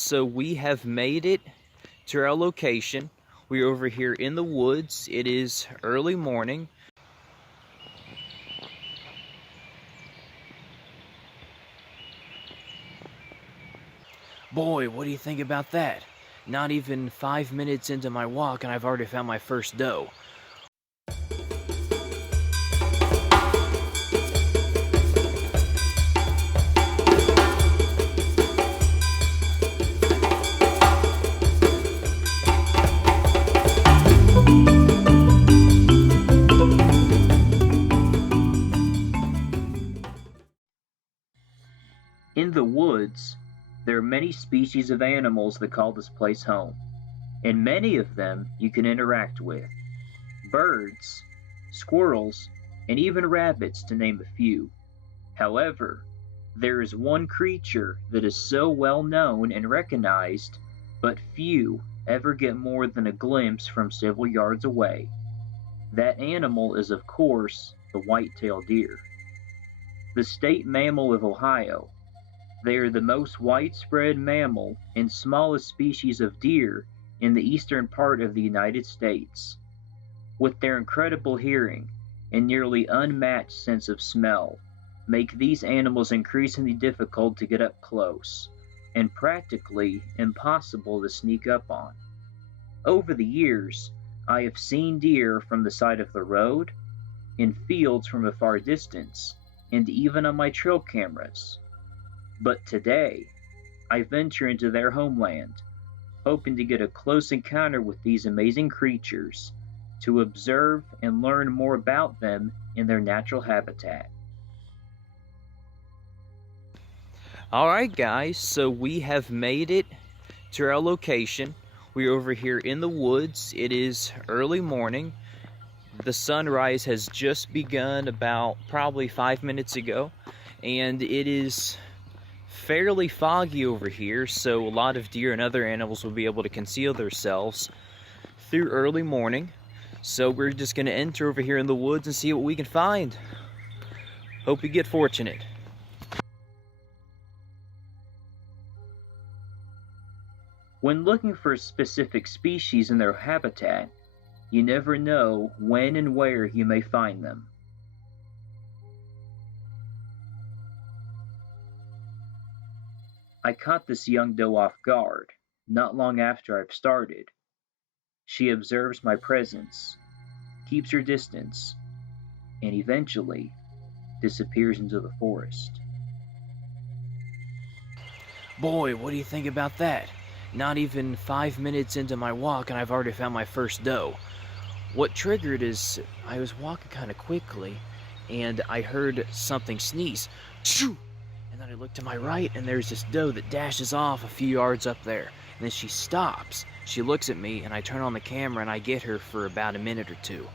So we have made it to our location. We're over here in the woods. It is early morning. Boy, what do you think about that? Not even 5 minutes into my walk and I've already found my first doe. In the woods, there are many species of animals that call this place home, and many of them you can interact with. Birds, squirrels, and even rabbits, to name a few. However, there is one creature that is so well known and recognized, but few ever get more than a glimpse from several yards away. That animal is, of course, the white-tailed deer. The state mammal of Ohio. They are the most widespread mammal and smallest species of deer in the eastern part of the United States. With their incredible hearing and nearly unmatched sense of smell, make these animals increasingly difficult to get up close and practically impossible to sneak up on. Over the years, I have seen deer from the side of the road, in fields from a far distance, and even on my trail cameras. But today, I venture into their homeland, hoping to get a close encounter with these amazing creatures, to observe and learn more about them in their natural habitat. Alright guys, so we have made it to our location. We're over here in the woods. It is early morning. The sunrise has just begun about probably 5 minutes ago, and it is fairly foggy over here, so a lot of deer and other animals will be able to conceal themselves through early morning. So we're just going to enter over here in the woods and see what we can find. Hope we get fortunate. When looking for a specific species in their habitat, you never know when and where you may find them. I caught this young doe off guard, not long after I've started. She observes my presence, keeps her distance, and eventually disappears into the forest. Boy, what do you think about that? Not even 5 minutes into my walk and I've already found my first doe. What triggered is I was walking kind of quickly and I heard something sneeze. Shoo! And then I look to my right and there's this doe that dashes off a few yards up there. And then she stops. She looks at me and I turn on the camera and I get her for about a minute or two.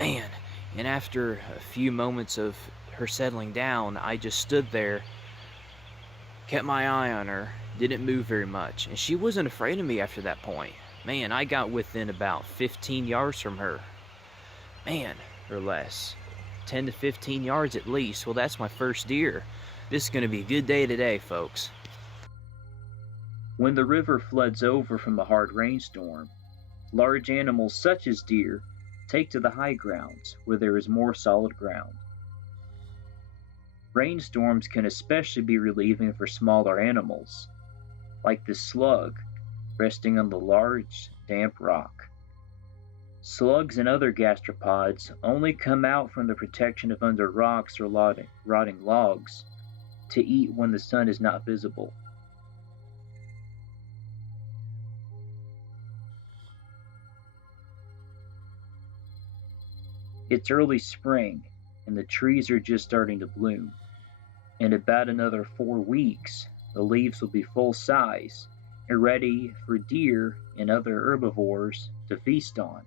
Man, and after a few moments of her settling down, I just stood there, kept my eye on her, didn't move very much, and she wasn't afraid of me after that point. Man, I got within about 15 yards from her. Man, or less. 10 to 15 yards at least. Well, that's my first deer. This is going to be a good day today, folks. When the river floods over from a hard rainstorm, large animals such as deer take to the high grounds where there is more solid ground. Rainstorms can especially be relieving for smaller animals, like this slug resting on the large, damp rock. Slugs and other gastropods only come out from the protection of under rocks or rotting logs to eat when the sun is not visible. It's early spring, and the trees are just starting to bloom. In about another 4 weeks, the leaves will be full size and ready for deer and other herbivores to feast on.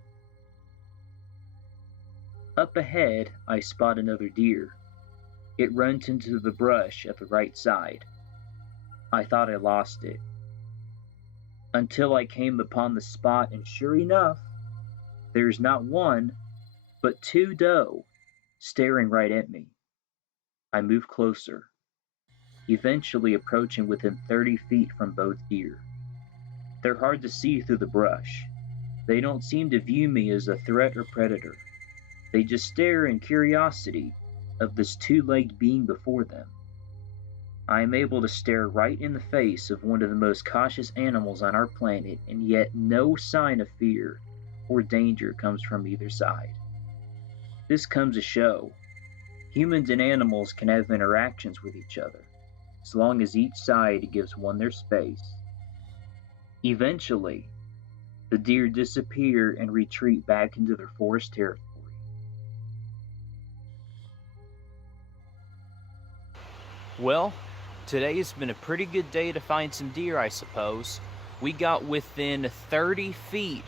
Up ahead, I spot another deer. It runs into the brush at the right side. I thought I lost it, until I came upon the spot, and sure enough, there's not one, but 2 doe staring right at me. I move closer, eventually approaching within 30 feet from both deer. They're hard to see through the brush. They don't seem to view me as a threat or predator. They just stare in curiosity of this two-legged being before them. I am able to stare right in the face of one of the most cautious animals on our planet, and yet no sign of fear or danger comes from either side. This comes to show humans and animals can have interactions with each other, as long as each side gives one their space. Eventually, the deer disappear and retreat back into their forest territory. Well, today has been a pretty good day to find some deer, I suppose. We got within 30 feet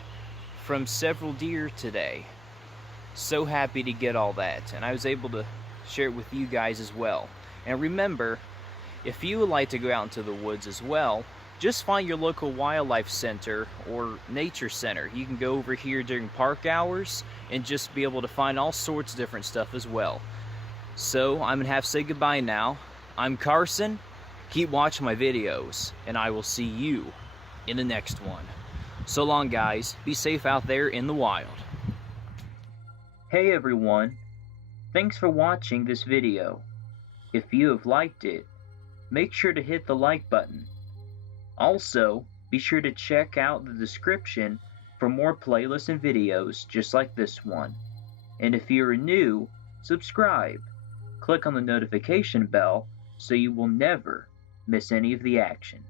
from several deer today. So happy to get all that, and I was able to share it with you guys as well. And remember, if you would like to go out into the woods as well, just find your local wildlife center or nature center. You can go over here during park hours and just be able to find all sorts of different stuff as well. So I'm gonna have to say goodbye now. I'm Carson. Keep watching my videos, and I will see you in the next one. So long, guys. Be safe out there in the wild. Hey everyone, thanks for watching this video. If you have liked it, make sure to hit the like button. Also, be sure to check out the description for more playlists and videos just like this one. And if you're new, subscribe. Click on the notification bell so you will never miss any of the action.